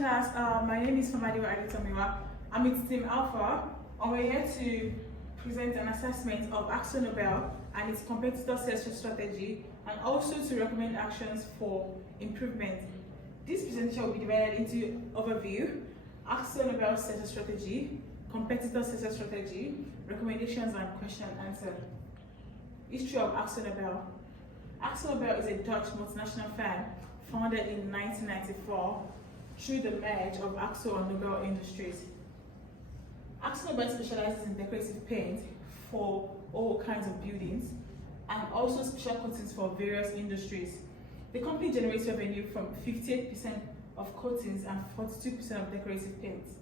class. My name is Famadiwa Adetomiwa. I'm with Team Alpha, and we're here to present an assessment of Akzo Nobel and its competitor sales strategy, and also to recommend actions for improvement. This presentation will be divided into overview, Akzo Nobel sales strategy, competitor sales strategy, recommendations, and question and answer. History of Akzo Nobel. Akzo Nobel is a Dutch multinational firm founded in 1994 through the merge of Akzo and Nobel Industries. Akzo Nobel specializes in decorative paint for all kinds of buildings and also special coatings for various industries. The company generates revenue from 58% of coatings and 42% of decorative paints.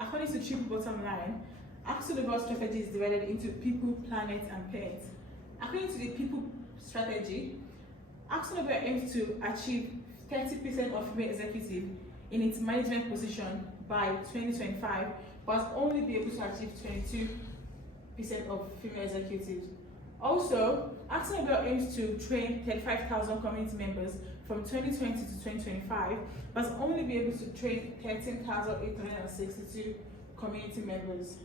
According to Triple Bottom Line, Akzo Nobel's strategy is divided into people, planet, and paint. According to the people strategy, Akzo Nobel aims to achieve 30% of female executives in its management position by 2025, but only be able to achieve 22% of female executives. Also, Akzo Nobel aims to train 35,000 community members from 2020 to 2025, but only be able to train 13,862 community members.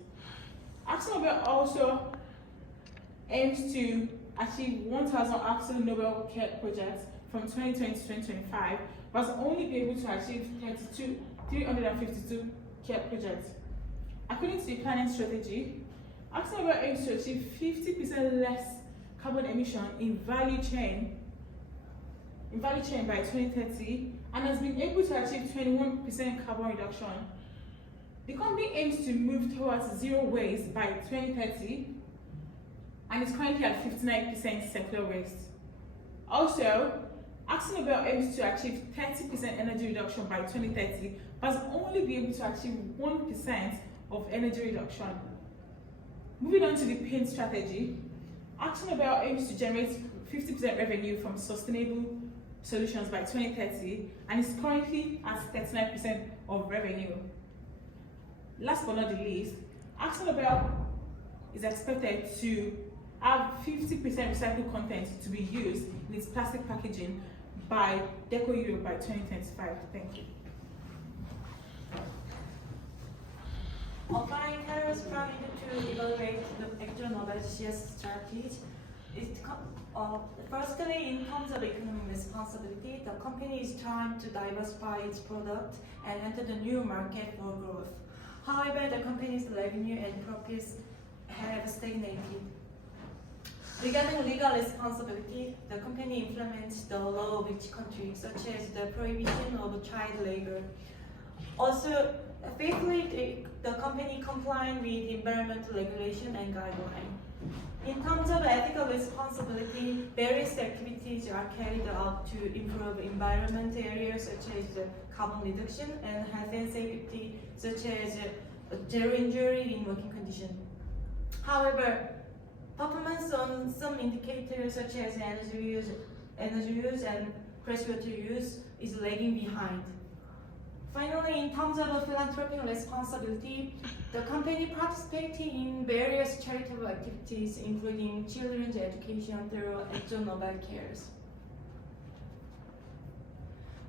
Akzo Nobel also aims to achieve 1,000 Akzo Nobel Care projects from 2020 to 2025, but only be able to achieve 352 care projects. According to the planning strategy, Akzo Nobel aims to achieve 50% less carbon emission in value chain by 2030, and has been able to achieve 21% carbon reduction. The company aims to move towards zero waste by 2030, and is currently at 59% circular waste. Also, Akzo Nobel aims to achieve 30% energy reduction by 2030, but only be able to achieve 1% of energy reduction. Moving on to the paint strategy, Akzo Nobel aims to generate 50% revenue from sustainable solutions by 2030, and is currently at 39% of revenue. Last but not the least, Akzo Nobel is expected to have 50% recycled content to be used in its plastic packaging by Deco Europe by 2025. Thank you. Applying Harris Prime to evaluate the Akzo Nobel CS strategy. Firstly, in terms of economic responsibility, the company is trying to diversify its product and enter the new market for growth. However, the company's revenue and profits have stagnated. Regarding legal responsibility, the company implements the law of each country, such as the prohibition of child labor. Also, faithfully, the company complies with environmental regulation and guidelines. In terms of ethical responsibility, various activities are carried out to improve environment areas such as carbon reduction and health and safety, such as zero injury in working conditions. However, performance on some indicators such as energy use and freshwater use is lagging behind. Finally, in terms of philanthropic responsibility, the company participates in various charitable activities, including children's education through Akzo Nobel Cares.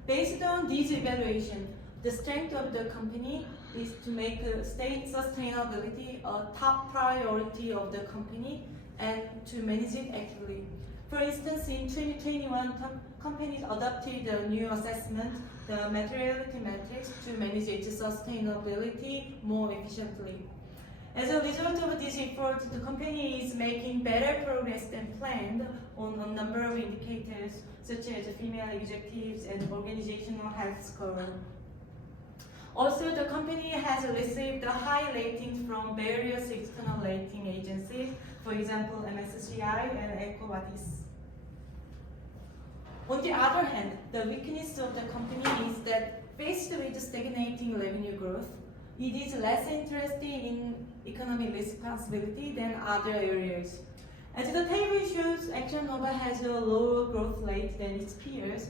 Based on this evaluation, the strength of the company is to make state sustainability a top priority of the company and to manage it actively. For instance, in 2021, companies adopted a new assessment, the materiality matrix, to manage its sustainability more efficiently. As a result of this effort, the company is making better progress than planned on a number of indicators, such as female executives and organizational health score. Also, the company has received high ratings from various external rating agencies, for example, MSCI and EcoVadis. On the other hand, the weakness of the company is that faced with stagnating revenue growth, it is less interested in economic responsibility than other areas. As the table shows, Akzo Nobel has a lower growth rate than its peers,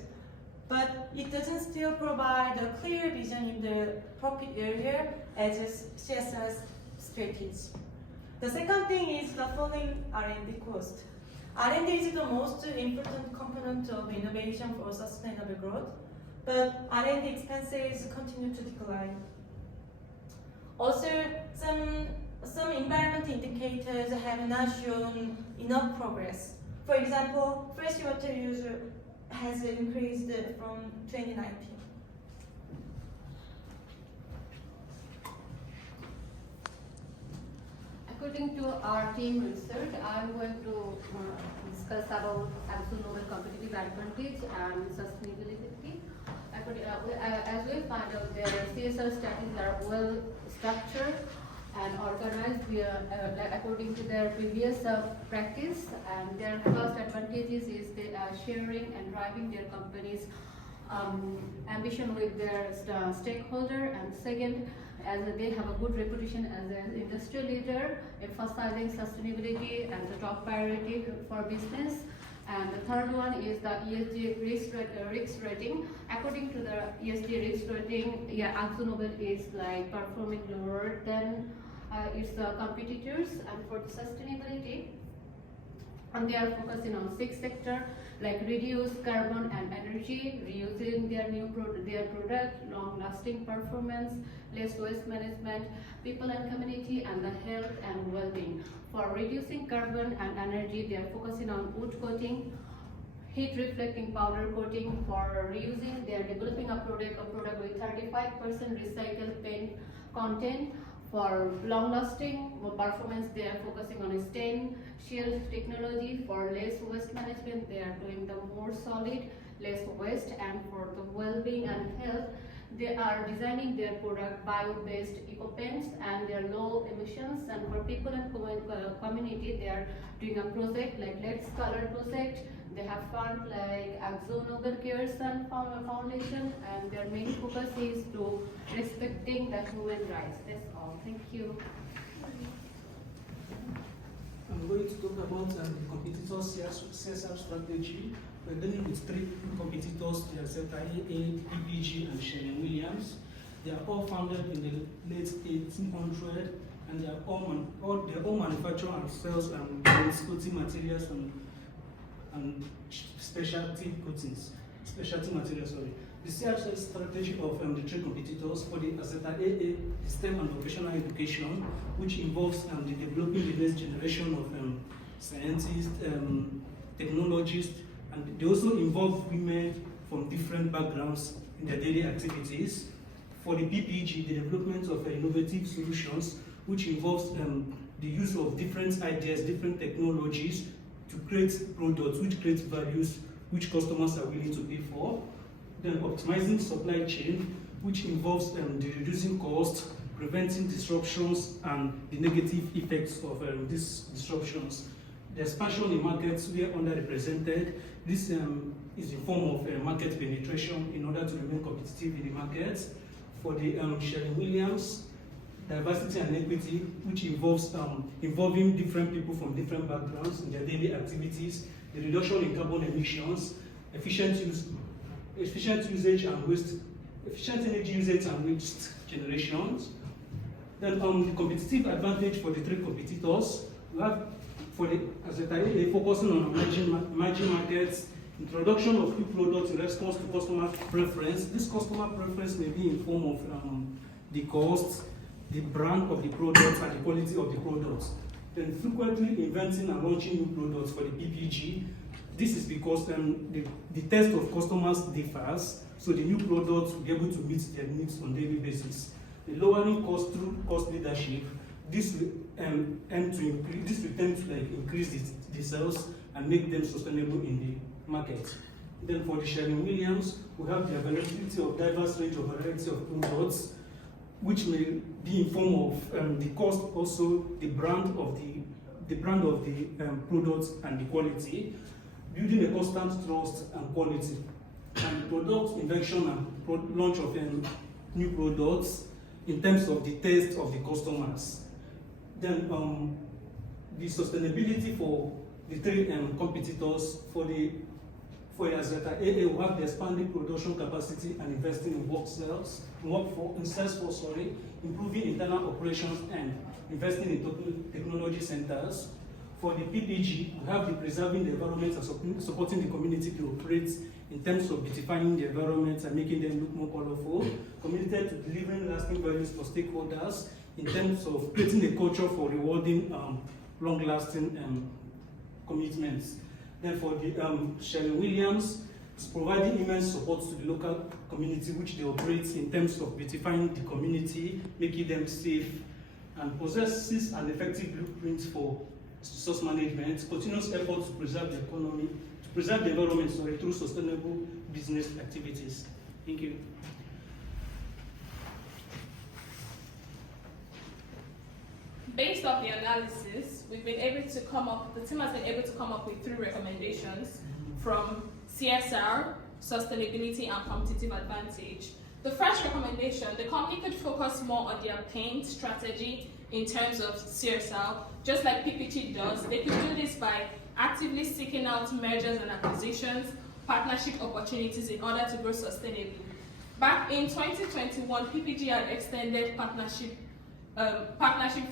but it doesn't still provide a clear vision in the profit area as a CSR strategy. The second thing is the falling R&D cost. R&D is the most important component of innovation for sustainable growth, but R&D expenses continue to decline. Also, some environmental indicators have not shown enough progress. For example, freshwater use has increased from 2019. According to our team research, I'm going to discuss about Akzo Nobel competitive advantage and sustainability. As we find out, their CSR strategies are well structured and organized according to their previous practice. And their first advantages is they are sharing and driving their company's ambition with their stakeholder. And second, as they have a good reputation as an industry leader, emphasizing sustainability as a top priority for business. And the third one is the ESG risk rating. According to the ESG risk rating, Akzo Nobel is like performing lower than its competitors. And for the sustainability, and they are focusing on 6 sectors like reduce carbon and energy, reusing their product, long-lasting performance, less waste management, people and community, and the health and well-being. For reducing carbon and energy, they are focusing on wood coating, heat reflecting powder coating. For reusing, they are developing a product with 35% recycled paint content. For long-lasting performance, they are focusing on stain shield technology. For less waste management, they are doing the more solid, less waste. And for the well-being and health, they are designing their product bio-based eco paints and their low emissions. And for people and community, they are doing a project like Let's Color project. They have fund like Akzo Nobel Cares and Foundation, and their main focus is to respecting the human rights. That's all. Thank you. I'm going to talk about the competitors' CSR strategy. We're dealing with 3 competitors, they are ZAA, PPG, and Sherwin-Williams. They are all founded in the late 1800s, and they all manufacture and sell coating materials and specialty materials. The CSR strategy of the 3 competitors for the ZAA is STEM and vocational education, which involves the developing the next generation of scientists, technologists, and they also involve women from different backgrounds in their daily activities. For the PPG, the development of innovative solutions, which involves the use of different ideas, different technologies to create products which create values which customers are willing to pay for. Then optimizing supply chain, which involves the reducing costs, preventing disruptions, and the negative effects of these disruptions. The expansion in markets we are underrepresented. This is in form of market penetration in order to remain competitive in the market. For the Sherwin-Williams, diversity and equity, which involves involving different people from different backgrounds in their daily activities, the reduction in carbon emissions, efficient energy usage and waste generations. Then the competitive advantage for the 3 competitors, we have for the ZAA focusing on emerging markets, introduction of new products in response to customer preference. This customer preference may be in form of the cost, the brand of the product, and the quality of the products. Then frequently inventing and launching new products for the PPG. This is because the taste of customers differs, so the new products will be able to meet their needs on a daily basis. The lowering cost through cost leadership. This will tend to increase the sales and make them sustainable in the market. Then for the Sherwin-Williams, we have the availability of diverse range of variety of products, which may be in form of the cost, also the brand of the products and the quality, building a constant trust and quality, and product invention and launch of new products in terms of the taste of the customers. Then the sustainability for the 3 competitors for ZAA, we have the expanding production capacity and investing in sales force, improving internal operations and investing in technology centers. For the PPG, we have the preserving the environment and supporting the community to operate in terms of beautifying the environment and making them look more colorful, committed to delivering lasting values for stakeholders in terms of creating a culture for rewarding long-lasting commitments. Then for the Sherwin-Williams, it's providing immense support to the local community which they operate in terms of beautifying the community, making them safe, and possesses an effective blueprint for resource management, continuous effort to preserve the economy, to preserve the environment, through sustainable business activities. Thank you. Based off the analysis, we've been able to the team has been able to come up with 3 recommendations from CSR, sustainability, and competitive advantage. The first recommendation, the company could focus more on their paint strategy in terms of CSR, just like PPG does. They could do this by actively seeking out mergers and acquisitions, partnership opportunities in order to grow sustainably. Back in 2021, PPG had extended partnership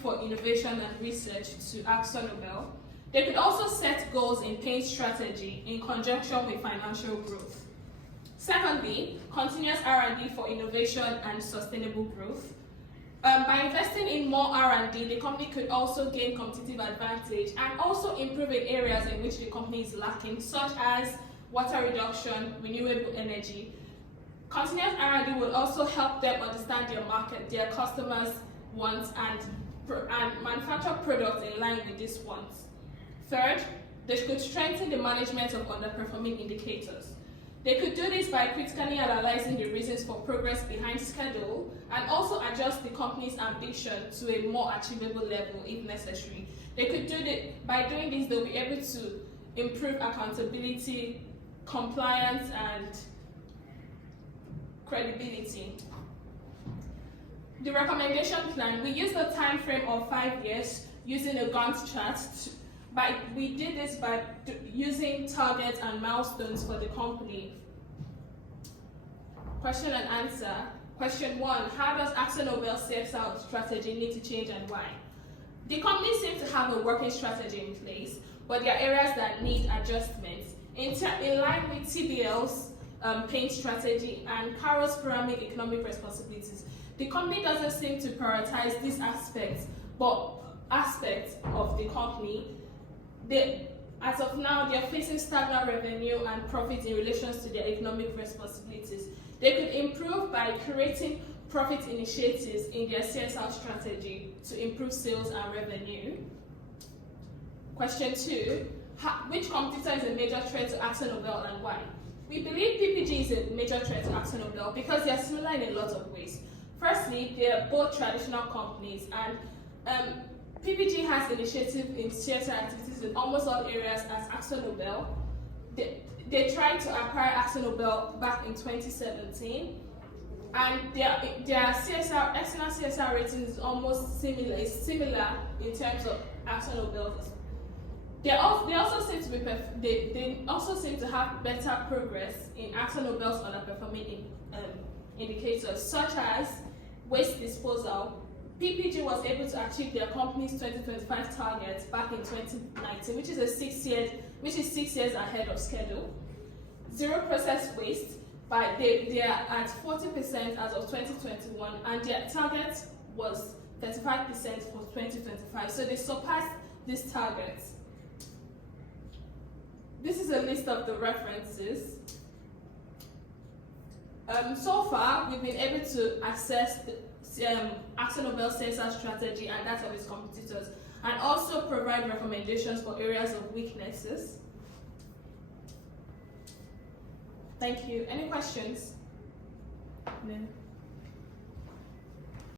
for innovation and research to Akzo Nobel. They could also set goals in paint strategy in conjunction with financial growth. Secondly, continuous R&D for innovation and sustainable growth. By investing in more R&D, the company could also gain competitive advantage and also improve in areas in which the company is lacking, such as water reduction, renewable energy. Continuous R&D will also help them understand their market, their customers' wants, and manufacture products in line with these wants. Third, they could strengthen the management of underperforming indicators. They could do this by critically analyzing the reasons for progress behind schedule and also adjust the company's ambition to a more achievable level if necessary. They could do that. By doing this, they'll be able to improve accountability, compliance, and credibility. The recommendation plan, we use a time frame of 5 years using a Gantt chart. We did this by using targets and milestones for the company. Question and answer. Question 1, how does Akzo Nobel's CSR strategy need to change and why? The company seems to have a working strategy in place, but there are areas that need adjustments. In line with TBL's paint strategy and Carol's pyramid economic responsibilities, the company doesn't seem to prioritize these aspects of the company. As of now, they are facing stagnant revenue and profits in relation to their economic responsibilities. They could improve by creating profit initiatives in their CSR strategy to improve sales and revenue. Question 2, which competitor is a major threat to Akzo Nobel and why? We believe PPG is a major threat to Akzo Nobel because they are similar in a lot of ways. Firstly, they are both traditional companies, and PPG has initiative in CSR activities in almost all areas as Akzo Nobel. They tried to acquire Akzo Nobel back in 2017, and their CSR, external CSR rating is almost similar in terms of Akzo Nobel's. They also seem to have better progress in Akzo Nobel's underperforming indicators, such as waste disposal. PPG was able to achieve their company's 2025 targets back in 2019, which is 6 years ahead of schedule. Zero processed waste, they are at 40% as of 2021, and their target was 35% for 2025. So they surpassed these targets. This is a list of the references. So far, we've been able to assess the Akzo Nobel CSR strategy and that of its competitors, and also provide recommendations for areas of weaknesses. Thank you. Any questions? No.